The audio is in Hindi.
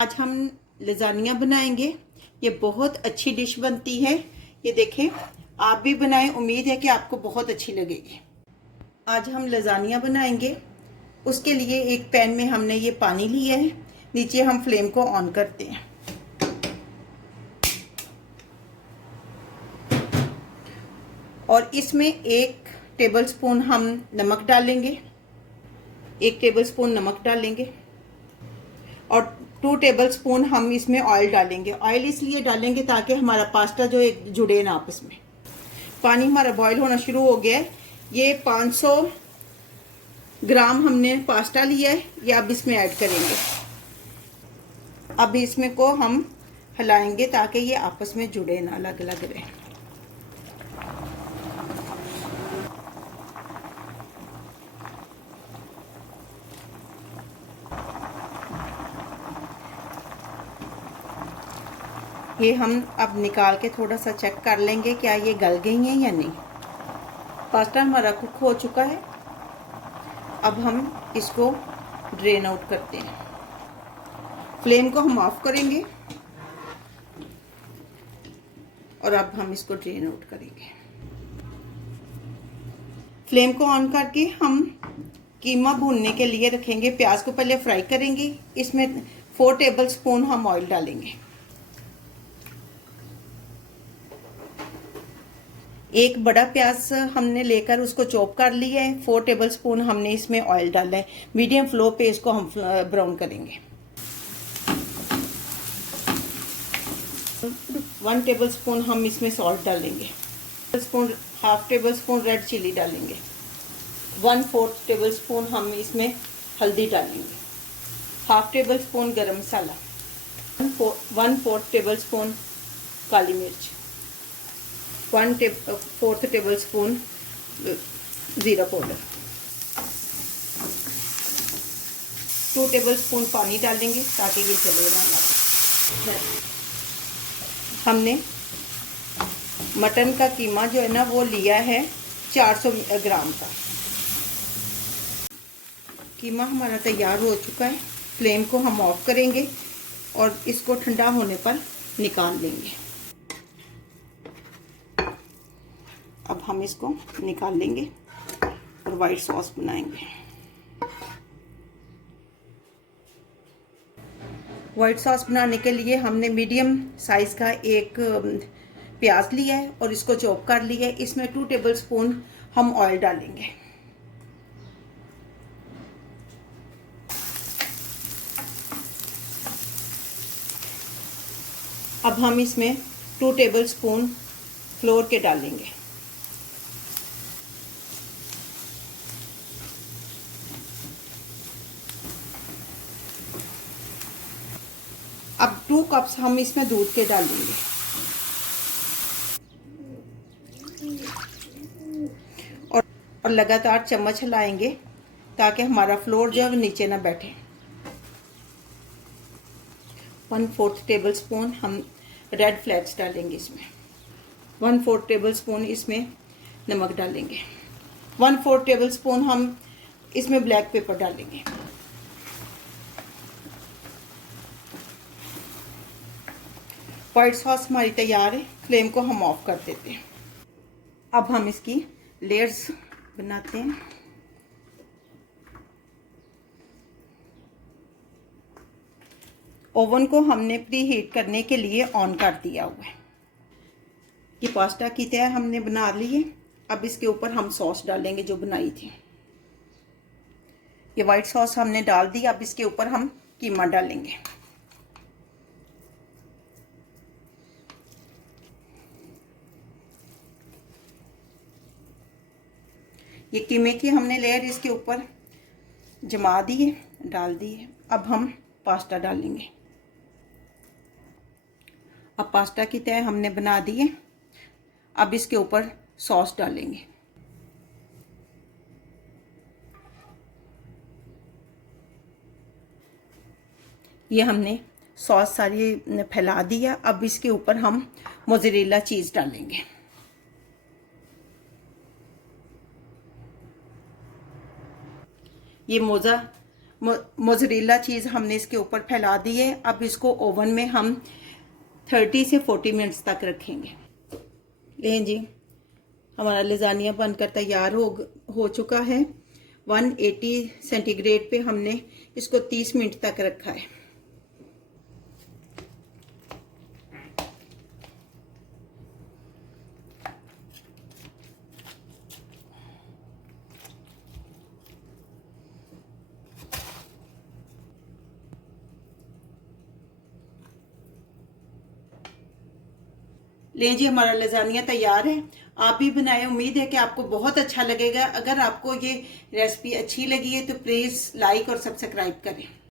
आज हम लजानिया बनाएंगे। ये बहुत अच्छी डिश बनती है। ये देखें, आप भी बनाएं, उम्मीद है कि आपको बहुत अच्छी लगेगी। आज हम लजानिया बनाएंगे। उसके लिए एक पैन में हमने ये पानी लिया है। नीचे हम फ्लेम को ऑन करते हैं और इसमें 1 टेबलस्पून हम नमक डालेंगे। 1 टेबलस्पून नमक डालेंगे और 2 टेबलस्पून हम इसमें ऑयल डालेंगे। ऑयल इसलिए डालेंगे ताकि हमारा पास्ता जो एक जुड़े ना आपस में। पानी हमारा बॉईल होना शुरू हो गया है। ये 500 ग्राम हमने पास्ता लिया है, ये अब इसमें ऐड करेंगे। अब इसमें को हम हिलाएंगे ताकि ये आपस में जुड़े ना, अलग अलग रहे। ये हम अब निकाल के थोड़ा सा चेक कर लेंगे क्या ये गल गई हैं या नहीं। पास्ता हमारा कुक हो चुका है। अब हम इसको ड्रेन आउट करते हैं। फ्लेम को हम ऑफ करेंगे और अब हम इसको ड्रेन आउट करेंगे। फ्लेम को ऑन करके हम कीमा भूनने के लिए रखेंगे। प्याज को पहले फ्राई करेंगे। इसमें 4 टेबलस्पून हम ऑयल डालेंगे। एक बड़ा प्याज हमने लेकर उसको चॉप कर लिया है। 4 टेबलस्पून हमने इसमें ऑयल डाला है। मीडियम फ्लो पे इसको हम ब्राउन करेंगे। 1 टेबलस्पून हम इसमें सॉल्ट डालेंगे। हाफ टेबलस्पून रेड चिली डालेंगे। 1/4 टेबलस्पून हम इसमें हल्दी डालेंगे। हाफ टेबलस्पून गरम मसाला। 1/4 टेबलस्पून काली मिर्च। 1/4 टेबलस्पून जीरा पाउडर। 2 टेबलस्पून पानी डालेंगे ताकि ये चले ना। हमने मटन का कीमा जो है ना वो लिया है 400 ग्राम का। कीमा हमारा तैयार हो चुका है। फ्लेम को हम ऑफ करेंगे और इसको ठंडा होने पर निकाल लेंगे। अब हम इसको निकाल लेंगे और वाइट सॉस बनाएंगे। वाइट सॉस बनाने के लिए हमने मीडियम साइज का एक प्याज लिया है और इसको चॉप कर लिया है। इसमें 2 टेबलस्पून हम ऑयल डालेंगे। अब हम इसमें 2 टेबलस्पून फ्लोर के डालेंगे। अब 2 कप्स हम इसमें दूध के डालेंगे और लगातार चम्मच हिलाएंगे ताकि हमारा फ्लोर जो है नीचे ना बैठे। 1/4 टेबलस्पून हम रेड फ्लैक्स डालेंगे इसमें। 1/4 टेबलस्पून इसमें नमक डालेंगे। 1/4 टेबलस्पून हम इसमें ब्लैक पेपर डालेंगे। वाइट सॉस हमारी तैयार है। फ्लेम को हम ऑफ कर देते हैं। अब हम इसकी लेयर्स बनाते हैं। ओवन को हमने प्री हीट करने के लिए ऑन कर दिया हुआ है। ये पास्ता की तय हमने बना ली है। अब इसके ऊपर हम सॉस डालेंगे जो बनाई थी। ये वाइट सॉस हमने डाल दी। अब इसके ऊपर हम कीमा डालेंगे। ये कीमे की हमने लेयर इसके ऊपर जमा दी है, डाल दी है। अब हम पास्ता डालेंगे। अब पास्ता की तय हमने बना दी है। अब इसके ऊपर सॉस डालेंगे। ये हमने सॉस सारी फैला दी है। अब इसके ऊपर हम मोज़रेला चीज़ डालेंगे। ये मोज़रेला चीज़ हमने इसके ऊपर फैला दी है। अब इसको ओवन में हम 30 से 40 मिनट्स तक रखेंगे। लें जी, हमारा लजानिया बनकर तैयार हो चुका है। 180 सेंटीग्रेड पे हमने इसको 30 मिनट तक रखा है। लें जी, हमारा लजानिया तैयार है। आप भी बनाएं, उम्मीद है कि आपको बहुत अच्छा लगेगा। अगर आपको ये रेसिपी अच्छी लगी है तो प्लीज़ लाइक और सब्सक्राइब करें।